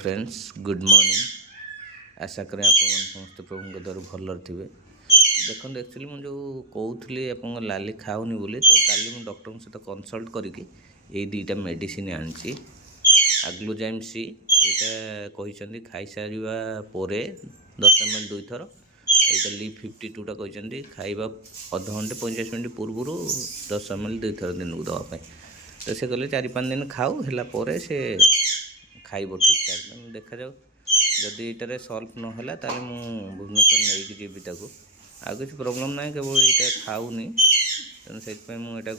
Friends good morning. आशा करें आप समस्त प्रभु द्वारा भलर थे। देखो एक्चुअली मुझे कहूली आप लाली खाऊनी बोली तो काली मुझे डॉक्टर सहित कंसल्ट करके ये दुईटा मेडिसिन आनी आग्लुजाइम सी यहाँ कहते खाई सारा पर 10 ml 2 थर यहाँ लिप 52टा कहते खाइबा अध घंटे 45 मिनट पूर्व 10 ml 2 थर दिन को दवाई तो से कहले 4-5 दिन खाऊ है से खाइब ठीक ठाक देखा जाऊ जदि यहाँ सल्व ना ताले मु भुवनेश्वर नहीं जीवी ताकू आउ किसी प्रोब्लेम ना केवल यहाँ खाऊनी तेणु से मुझे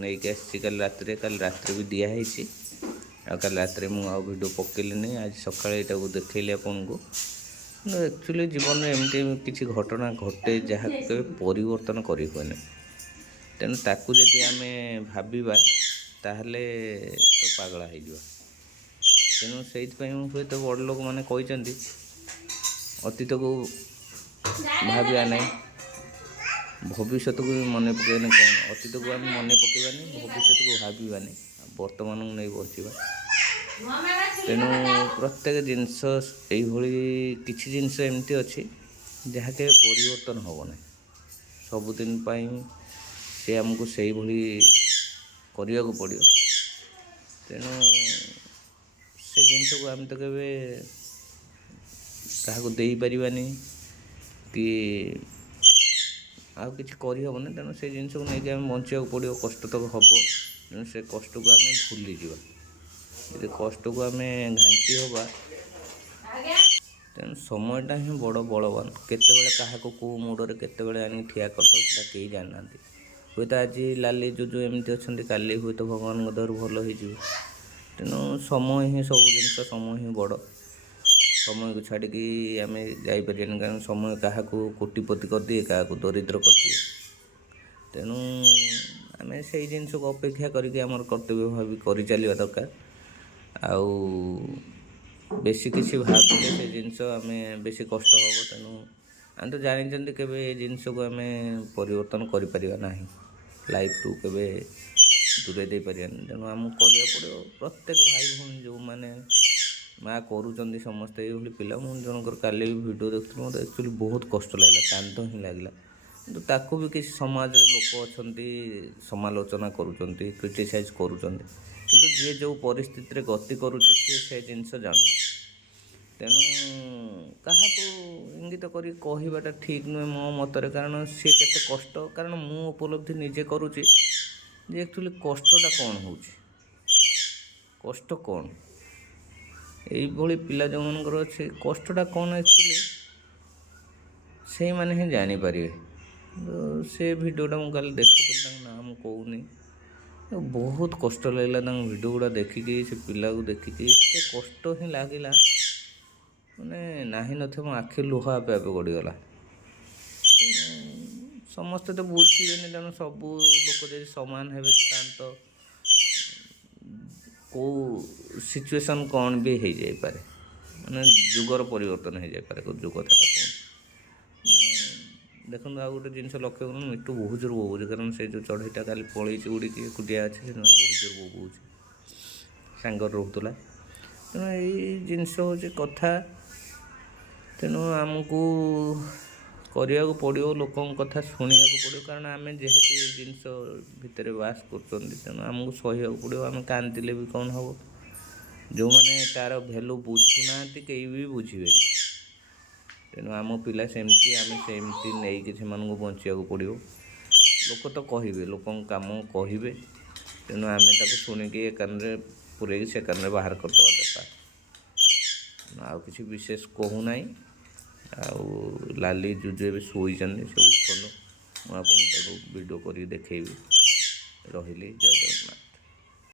नहीं कल रात भी दिखाई कल रात आउ वीडियो पकेली आज सका यहाँ देखली आपन को एक्चुअली जीवन में एमती किसी घटना घटे जहाँ के परिवर्तन कर तेणु ताकू जदि आम भाविबा ताहले तो पागला हो तेणु से हुए तो बड़ लोक मैंने कहते अतीत को भाविया ना भविष्य को भी मन पकेबानी कौन अतीत को आम मन पकेबानी भविष्य को भावानी वर्तमान को नहीं बचा तेणु प्रत्येक जिनस यही किसी जिनस एमती अच्छी जहाँ के परिवर्तन हम ना सबुदिन से आमको से भाई करने को पड़ो तेणु से जिनस को आम तो केवे क्या दे पारानी कि आउ किसी करहबना तेणु से जिनस को लेकिन आम बचा पड़ो कष्ट तो हम तेणु से कष्ट को आम भूली जा यदि कष्ट को आम घाटी हवा तेणु समयटा ही बड़ बलवान केतबेले क्या कौ मुडे केतबेले आनी ठिया करते कहीं जाना हुए तो आज लाली जुजु एमती अच्छा काली हुए तो भगवान दर भल हो तेणु समय ही सब जिन समय ही बड़ समय को छाड़ी आम जापर कारण समय क्या कोटिपति कर दिए क्या दरिद्र कर दिए तेणु आम से जिनस को अपेक्षा करके आम कर्तव्य भावी कर चलवा दरकार आउ बेसी किसी भाविले से जिनस आम बेसी कष्ट हम तेणु आम तो जानी केवे जिनस को आम परिवर्तन कर लाइफ रू के दूरे दे पारानी तेणु आमको करा पड़ो प्रत्येक भाई भौणी जो मैंने माँ करूँ समस्ते ये पिला मुझे जनकर काली वीडियो देखुँ मतलब एक्चुअली बहुत कष्ट लगला कांद ही लगला तो ताकू भी किसी समाज लोक अच्छा समालोचना करुँच क्रिटिसाइज करुँच कि जी जो परिस्थिति गति करुँच से जिनस जानू तेणु क्या इंगित कर कहवाटा ठीक नुहे मो मतरे कारण सी के कष्ट कारण मु उपलब्धि निजे करुँची जे एक्चुअली कष्टा कौन हो कष्ट कौन यही पिला जो मनकर अच्छे कष्टा कौन एक्चुअली से मैंने ही जानीपर तो से भिडटा मुझे देखुँ ना मुझे कहूनी बहुत कष्ट लगला भिडियो गुड़ा देखिकी से पिला को देखिकी एत कष्ट ही लगला मैंने नाही नथे मो आखि लुह आपे आपे गड़गला समस्ते तो बुझे तेणु सब लोक जब सामान हे तो कौ सिचुएशन कौन भी हो जाए मैंने जुगर परिवर्तन हो जाए जो कथा कौन देखो आ गोटे जिन लक्ष्य कर मिट्टू बहुत जोर बोबूज कारण से जो चढ़ईटा काली पलि उड़ी एकुटिया अच्छे बहुत जोर बोबूज सांगर रोला तेणु यही जिनस हूँ कथा तेणु आमको करने को पड़ो लोक कथा शुणा पड़ो कारण आम जेहेतु ये जिनस भितर बास कर तेणु आमको सही पड़ो आम कांदिले भी कौन हम जो मैंने तार भैल्यू बुझुना कहीं भी बुझे तेणु आम पिला सेमती आम सेमती नहीं कि बचा पड़ो लोक तो कहे लोक कम कहे तेणु आम शुणिकी ए कान पूरे से कान बाहर करदे दरकार आउ किसी विशेष कहूना आउ लाली जुजु ए शोई से उठन मुझे वीडियो कर देखी रही जय जगन्नाथ।